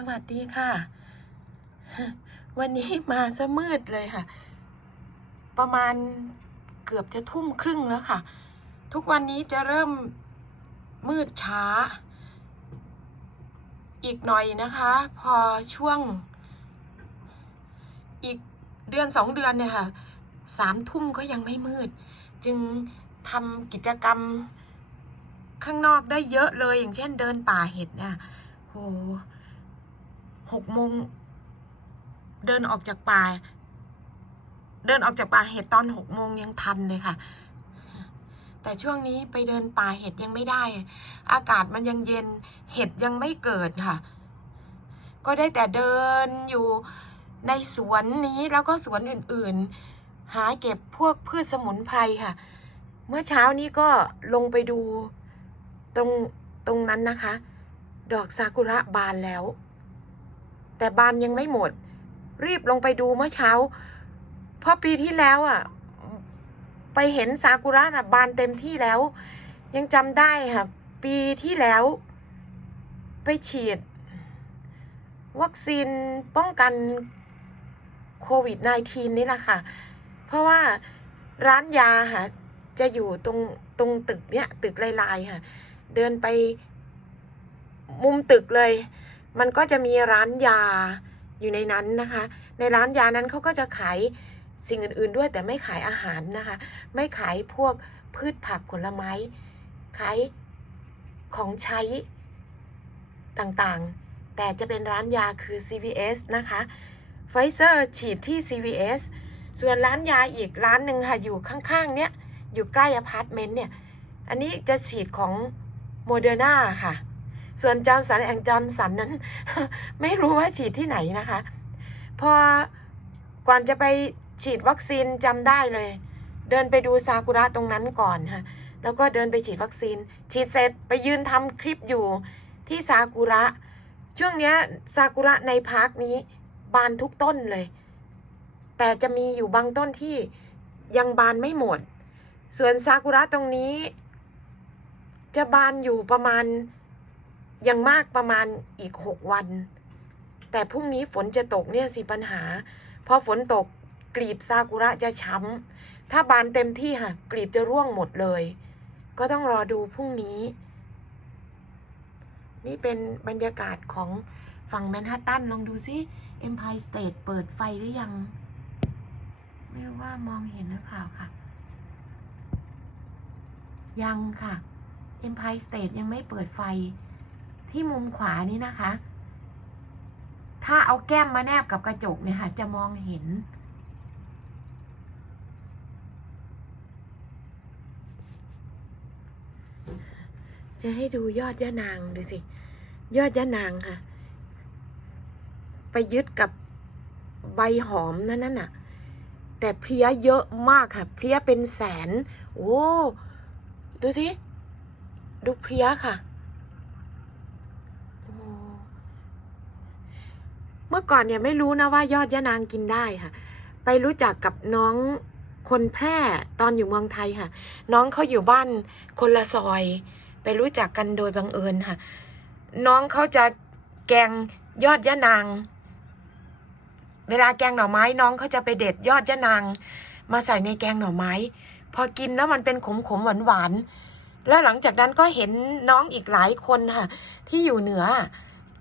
สวัสดีค่ะ วันนี้มาซะมืดเลยค่ะ ประมาณเกือบจะทุ่มครึ่งแล้วค่ะ ทุกวันนี้จะเริ่มมืดช้า อีกหน่อยนะคะ พอช่วง อีกเดือนสองเดือนเนี่ยค่ะสามทุ่มก็ยังไม่มืด จึงทำกิจกรรมข้างนอกได้เยอะเลยอย่างเช่นเดินป่าเห็ดเนี่ยโห หกโมงเดินออกจากป่า เดินออกจากป่าเห็ดตอนหกโมงยังทันเลยค่ะ แต่ช่วงนี้ไปเดินป่าเห็ดยังไม่ได้ อากาศมันยังเย็นเห็ดยังไม่เกิดค่ะ ก็ได้แต่เดินอยู่ในสวนนี้แล้วก็สวนอื่นๆ หาเก็บพวกพืชสมุนไพรค่ะ เมื่อเช้านี้ก็ลงไปดูตรงตรงนั้นนะคะ ดอกซากุระบานแล้ว แต่บานยังไม่หมด รีบลงไปดูเมื่อเช้า เพราะปีที่แล้วอะ ไปเห็นซากุระน่ะ บานเต็มที่แล้ว ยังจำได้ค่ะ ปีที่แล้ว ไปฉีด วัคซีนป้องกันโควิด -19 นี่แหละค่ะ เพราะว่าร้านยาค่ะ จะอยู่ตรงตรงตึกเนี้ยตึกลายๆค่ะ เดินไปมุมตึกเลย มันก็จะมีร้านยาอยู่ในนั้นนะคะ ในร้านยานั้นเขาก็จะขายสิ่งอื่นๆด้วยแต่ไม่ขายอาหารนะคะ ไม่ขายพวกพืชผักผลไม้ ขายของใช้ต่างๆ แต่จะเป็นร้านยาคือ CVS นะคะไฟเซอร์ฉีดที่ CVS ส่วนร้านยาอีกร้านหนึ่งค่ะอยู่ข้างๆ เนี้ยอยู่ใกล้อพาร์ตเมนต์เนี่ย อันนี้จะฉีดของโมเดอร์นาค่ะ ส่วนจอร์นสันแองจอร์นสันนั้น ไม่รู้ว่าฉีดที่ไหนนะคะ พอก่อนจะไปฉีดวัคซีนจำได้เลย เดินไปดูซากุระตรงนั้นก่อนค่ะแล้วก็เดินไปฉีดวัคซีน ฉีดเสร็จไปยืนทำคลิปอยู่ที่ซากุระ ช่วงเนี้ยซากุระในพาร์คนี้บานทุกต้นเลย แต่จะมีอยู่บางต้นที่ยังบานไม่หมด ส่วนซากุระตรงนี้ จะบานอยู่ประมาณ ย่างมากประมาณอีกหกวัน แต่พรุ่งนี้ฝนจะตกเนี่ยสิปัญหาพอฝนตกกลีบซากุระจะช้ำ ถ้าบานเต็มที่ค่ะ กลีบจะร่วงหมดเลย ก็ต้องรอดูพรุ่งนี้ นี่เป็นบรรยากาศของฝั่งแมนฮัตตัน ลองดูซิ Empire State เปิดไฟหรือยัง ไม่รู้ว่ามองเห็นหรือเปล่าค่ะ ยังค่ะ Empire State ยังไม่เปิดไฟ ที่มุมขวานี้นะคะ ถ้าเอาแก้มมาแนบกับกระจกเนี่ยค่ะ จะมองเห็น จะให้ดูยอดยะนางดูสิ ยอดยะนางค่ะ ไปยึดกับใบหอมนั่นน่ะ แต่เพลี้ยเยอะมากค่ะ เพลี้ยเป็นแสน โอ้ ดูสิ ดูเพลี้ยค่ะโอ้ เมื่อก่อนเนี่ยไม่รู้นะว่ายอดยะนางกินได้ค่ะ ไปรู้จักกับน้องคนแพร่ตอนอยู่เมืองไทยค่ะ น้องเขาอยู่บ้านคนละซอย ไปรู้จักกันโดยบังเอิญค่ะ น้องเขาจะแกงยอดยะนาง เวลาแกงหน่อไม้น้องเขาจะไปเด็ดยอดยะนาง มาใส่ในแกงหน่อไม้ พอกินแล้วมันเป็นขมขมหวานหวานแล้วหลังจากนั้นก็เห็นน้องอีกหลายคนค่ะ ที่อยู่เหนือ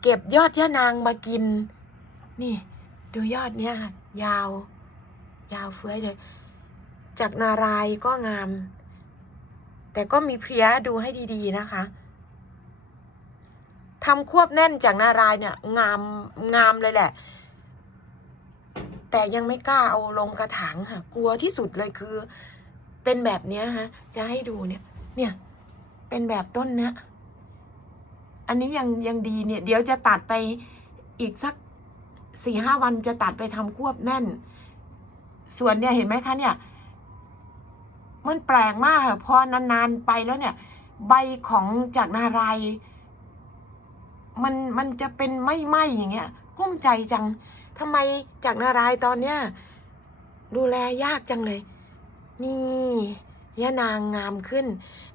เก็บยอดยะนางมากิน นี่ ดูยอดเนี้ยยาว ยาวเฟื้อยเลย จากนารายก็งาม แต่ก็มีเพลียดูให้ดีๆนะคะทำควบแน่นจากนารายเนี่ย งามงามเลยแหละ แต่ยังไม่กล้าเอาลงกระถางค่ะ กลัวที่สุดเลยคือ เป็นแบบเนี้ยฮะ จะให้ดูเนี่ย เนี่ย เป็นแบบต้นเนี้ยอันนี้ยังยังดีเนี่ย เดี๋ยวจะตัดไปอีกสัก สี่ห้าวันจะตัดไปทำควบแน่น ส่วนเนี่ยเห็นไหมคะเนี่ย มันแปลกมากค่ะพอนานๆไปแล้วเนี่ย ใบของจากนารายมันมันจะเป็นไม่ไหมอย่างเงี้ยกุ้มใจจังทำไมจากนารายตอนเนี้ยดูแลยากจังเลย นี่ยะนางงามขึ้น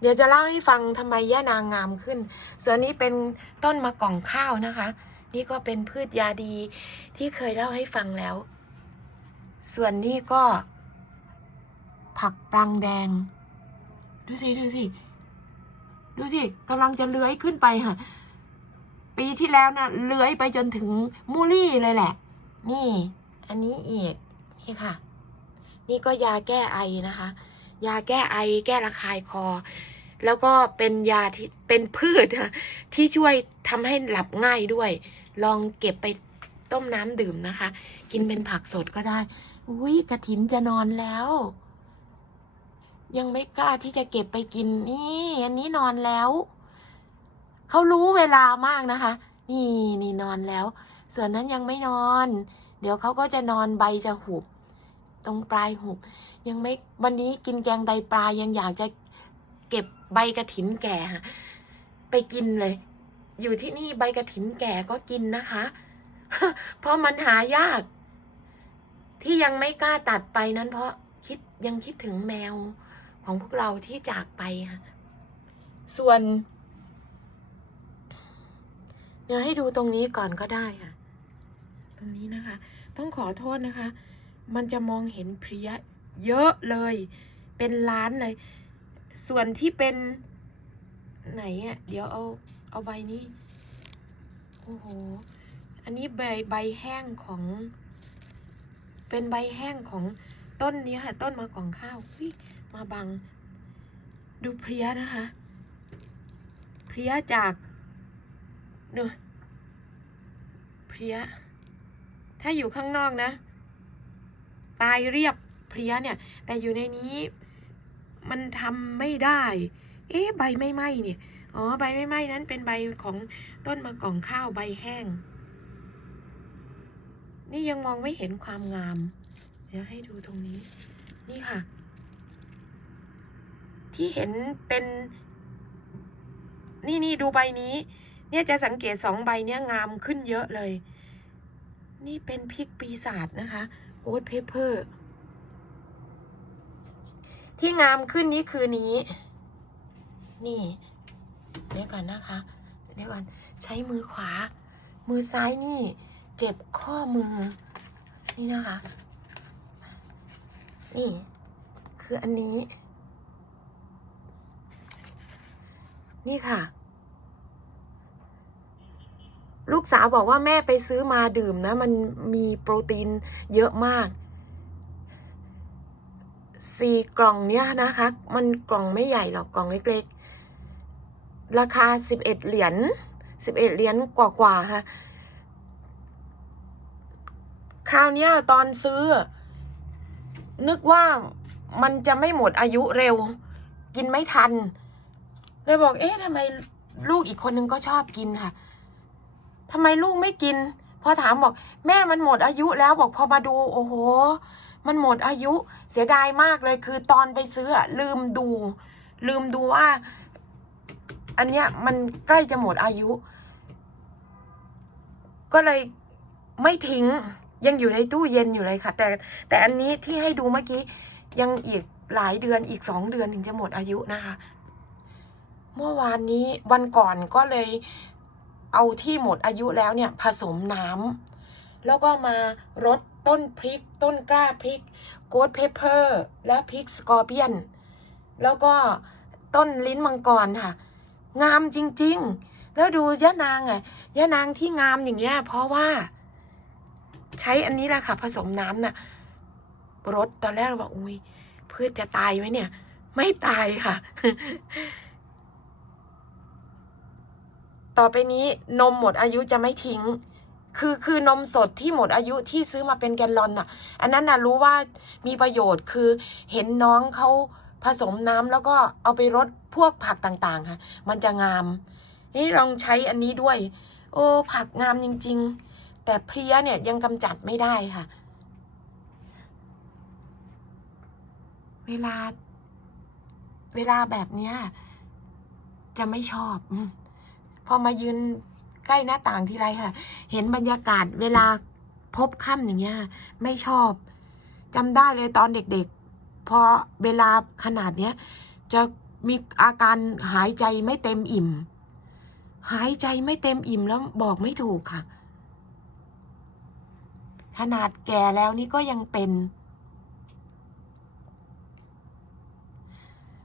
เดี๋ยวจะเล่าให้ฟังทำไมยะนางงามขึ้น ส่วนนี้เป็นต้นมะกล่องข้าวนะคะ นี่ก็เป็นพืชยาดีที่เคยเล่าให้ฟังแล้ว ส่วนนี้ก็ ผักปรังแดง ดูสิ ดูสิ ดูสิกำลังจะเลื้อยขึ้นไปค่ะ ปีที่แล้วนะเลื้อยไปจนถึงมูลี่เลยแหละ นี่ อันนี้อีก นี่ค่ะ นี่ก็ยาแก้ไอนะคะ ยาแก้ไอแก้ระคายคอ แล้วก็เป็นยาที่เป็นพืชที่ช่วยทำให้หลับง่ายด้วย ลองเก็บไปต้มน้ำดื่มนะคะ กินเป็นผักสดก็ได้ อุ้ยกระถินจะนอนแล้ว ยังไม่กล้าที่จะเก็บไปกินนี่อันนี้นอนแล้ว เขารู้เวลามากนะคะ นี่นี่นอนแล้ว ส่วนนั้นยังไม่นอน เดี๋ยวเขาก็จะนอนใบจะหุบ ตรงปลายหุบ ยังไม่วันนี้กินแกงไตปลายังอยากจะ เก็บใบกระถินแก่ค่ะไปกินเลย อยู่ที่นี่ใบกระถินแก่ก็กินนะคะ เพราะมันหายาก ที่ยังไม่กล้าตัดไปนั้น เพราะคิดยังคิดถึงแมวของพวกเราที่จากไปค่ะ ส่วน เดี๋ยวให้ดูตรงนี้ก่อนก็ได้ค่ะ ตรงนี้นะคะ ต้องขอโทษนะคะ มันจะมองเห็นเพลี้ยเยอะเลย เป็นล้านเลย ส่วนที่เป็นไหนอะ่ะเดี๋ยวเอาเอาใบนี้ โอ้โห อันนี้ใบใบแห้งของ เป็นใบแห้งของต้นนี้ค่ะ ต้นมะกองข้าวมาบัง ดูเพลียนะคะ เพลียจากดูเพลีย ถ้าอยู่ข้างนอกนะ ตายเรียบเพลียเนี่ย แต่อยู่ในนี้ มันทำไม่ได้ เอ๊ะใบไม่ไหม้เนี่ย อ๋อใบไม่ไหม้นั้นเป็นใบของต้นมะกองข้าวใบแห้ง นี่ยังมองไม่เห็นความงาม เดี๋ยวให้ดูตรงนี้ นี่ค่ะ ที่เห็นเป็น นี่นี่ดูใบนี้ เนี่ยจะสังเกตสองใบเนี่ยงามขึ้นเยอะเลย นี่เป็นพริกปีศาจนะคะโอ๊ตเพเปอร์ ที่งามขึ้นนี้คือนี้ นี่ เดี๋ยวก่อนนะคะ เดี๋ยวก่อน ใช้มือขวา มือซ้ายนี่ เจ็บข้อมือ นี่นะคะ นี่ คืออันนี้ นี่ค่ะ ลูกสาวบอกว่าแม่ไปซื้อมาดื่มนะ มันมีโปรตีนเยอะมาก สี่กล่องเนี้ยนะคะ มันกล่องไม่ใหญ่หรอกกล่องเล็กๆ ราคาสิบเอ็ดเหรียญสิบเอ็ดเหรียญกว่าๆค่ะคราวเนี้ยตอนซื้อ นึกว่ามันจะไม่หมดอายุเร็ว กินไม่ทัน เลยบอกเอ๊ะทำไมลูกอีกคนนึงก็ชอบกินค่ะทำไมลูกไม่กิน พอถามบอก แม่มันหมดอายุแล้วบอกพอมาดู โอ้โห มันหมดอายุเสียดายมากเลยคือตอนไปซื้อลืมดู ลืมดูว่า อันเนี้ยมันใกล้จะหมดอายุ ก็เลยไม่ทิ้งยังอยู่ในตู้เย็นอยู่เลยค่ะ แต่แต่อันนี้ที่ให้ดูเมื่อกี้ยังอีกหลายเดือนอีกสองเดือนถึงจะหมดอายุนะคะ เมื่อวานนี้วันก่อนก็เลยเอาที่หมดอายุแล้วเนี่ยผสมน้ำแล้วก็มารด ต้นพริก ต้นกล้าพริกโกดเพเปอร์ และพริกสกอร์เปียน แล้วก็ต้นลิ้นมังกรค่ะ งามจริง ๆ แล้วดูยะนางอะยะนางที่งามอย่างเงี้ยเพราะว่า ใช้อันนี้แหละค่ะ ผสมน้ำน่ะรดตอนแรกเราบอกอุ้ยพืชจะตายไหมเนี่ย ไม่ตายค่ะ ต่อไปนี้นมหมดอายุจะไม่ทิ้ง คือคือนมสดที่หมดอายุที่ซื้อมาเป็นแกลลอนน่ะ อันนั้นน่ะรู้ว่ามีประโยชน์คือเห็นน้องเขาผสมน้ำแล้วก็เอาไปรดพวกผักต่างๆค่ะ มันจะงาม นี่ลองใช้อันนี้ด้วย โอ้ผักงามจริง ๆ แต่เพลี้ยเนี่ยยังกำจัดไม่ได้ค่ะ เวลา เวลาแบบเนี้ย จะไม่ชอบอพอมายืน ใกล้หน้าต่างทีไรค่ะ เห็นบรรยากาศเวลาพบค่ำอย่างเงี้ย ไม่ชอบจำได้เลยตอนเด็กๆ พอเวลาขนาดเนี้ย จะมีอาการหายใจไม่เต็มอิ่ม หายใจไม่เต็มอิ่มแล้วบอกไม่ถูกค่ะ ขนาดแก่แล้วนี่ก็ยังเป็น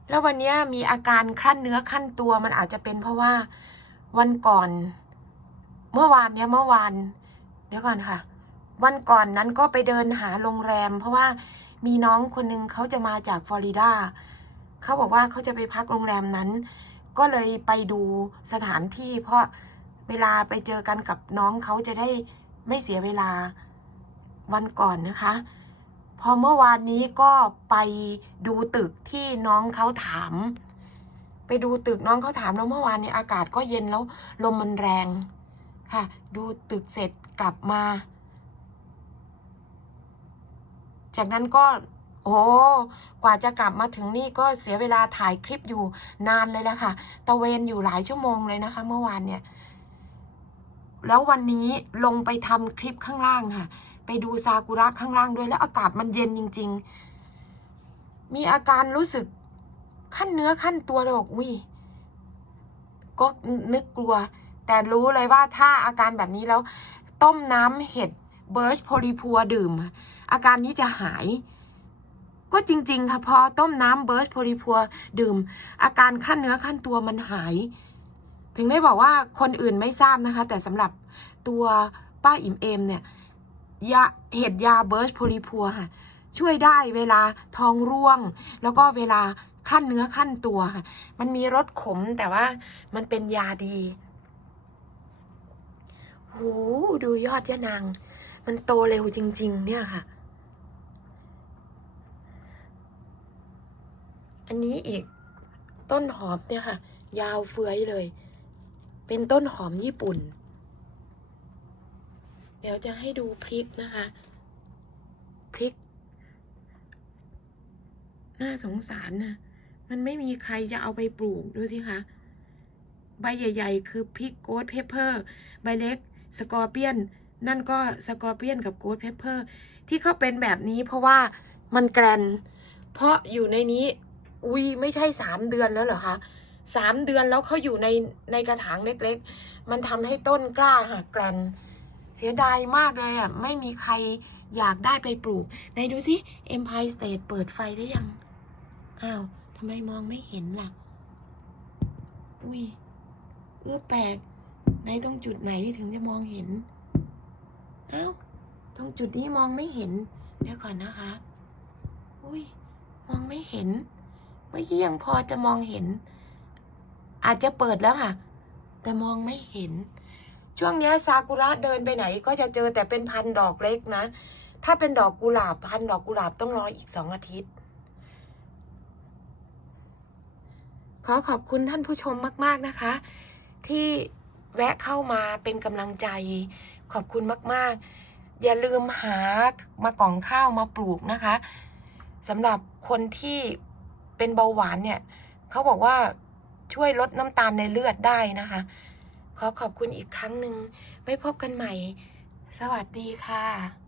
แล้ววันเนี้ยมีอาการขั้นเนื้อขั้นตัวมันอาจจะเป็นเพราะว่าวันก่อน เมื่อวานเนี้ยเมื่อวานเดี๋ยวก่อนค่ะ วันก่อนนั้นก็ไปเดินหาโรงแรม เพราะว่ามีน้องคนหนึงเขาจะมาจากฟลอริดาเขาบอกว่าเขาจะไปพักโรงแรมนั้น ก็เลยไปดูสถานที่ เพราะเวลาไปเจอกันกับน้องเขาจะได้ไม่เสียเวลาวันก่อนนะคะ พอเมื่อวานนี้ก็ไปดูตึกที่น้องเขาถาม ไปดูตึกน้องเขาถามแล้วเมื่อวานนี้อากาศก็เย็นแล้วลมมันแรง ค่ะ ดูตึกเสร็จกลับมา จากนั้นก็ โอ้กว่าจะกลับมาถึงนี่ก็เสียเวลาถ่ายคลิปอยู่นานเลยแหละค่ะ ตะเวนอยู่หลายชั่วโมงเลยนะคะ เมื่อวานเนี่ย แล้ววันนี้ลงไปทำคลิปข้างล่างค่ะ ไปดูซากุระข้างล่างด้วยแล้วอากาศมันเย็นจริง ๆ มีอาการรู้สึกขั้นเนื้อขั้นตัวเลยบอกอุ้ยก็นึกกลัว แต่รู้เลยว่าถ้าอาการแบบนี้แล้วต้มน้ำเห็ดเบิร์ชโพลีพัวดื่ม อาการนี้จะหาย ก็จริง ๆ ค่ะพอต้มน้ำเบิร์ชโพลีพัวดื่ม อาการขั้นเนื้อขั้นตัวมันหาย ถึงได้บอกว่าคนอื่นไม่ทราบนะคะ แต่สำหรับตัวป้าอิมเอมเนี่ยยาเห็ดยาเบิร์ชโพลีพัวค่ะช่วยได้เวลาท้องร่วง แล้วก็เวลาขั้นเนื้อขั้นตัวค่ะ มันมีรสขมแต่ว่ามันเป็นยาดี โหดูยอดยะนาง มันโตเร็วจริง ๆ เนี่ยค่ะ อันนี้อีกต้นหอมเนี่ยค่ะ ยาวเฟื้อยเลย เป็นต้นหอมญี่ปุ่น เดี๋ยวจะให้ดูพริกนะคะ พริก น่าสงสารนะมันไม่มีใครจะเอาไปปลูกดูสิคะ ใบใหญ่ ๆ คือพริกโกดเพเปอร์ ใบเล็ก สกอร์เปียน นั่นก็สกอร์เปียนกับโกดเพปเปอร์ที่เขาเป็นแบบนี้เพราะว่ามันแกรน เพราะอยู่ในนี้ อุ้ยไม่ใช่สามเดือนแล้วเหรอคะสามเดือนแล้วเขาอยู่ในในกระถางเล็กๆ มันทำให้ต้นกล้าหักแกรนเสียดายมากเลยอะ ไม่มีใครอยากได้ไปปลูกไหนดูสิ Empire State เปิดไฟได้ยัง อ้าวทำไมมองไม่เห็นล่ะ อุ้ยเออแปลก ไหนตรงจุดไหนถึงจะมองเห็น เอ้า ตรงจุดนี้มองไม่เห็น เดี๋ยวก่อนนะคะ อุ้ย มองไม่เห็น เมื่อกี้ยังพอจะมองเห็น อาจจะเปิดแล้วค่ะ แต่มองไม่เห็น ช่วงนี้ซากุระเดินไปไหน ก็จะเจอแต่เป็นพันดอกเล็กนะ ถ้าเป็นดอกกุหลาบพันดอกกุหลาบต้องรออีกสองอาทิตย์ขอขอบคุณท่านผู้ชมมาก ๆ นะคะ ที่ แวะเข้ามาเป็นกำลังใจขอบคุณมาก ๆ อย่าลืมหามากล่องข้าวมาปลูกนะคะสำหรับคนที่เป็นเบาหวานเนี่ยเขาบอกว่าช่วยลดน้ำตาลในเลือดได้นะคะ ขอขอบคุณอีกครั้งหนึ่งไว้พบกันใหม่ สวัสดีค่ะ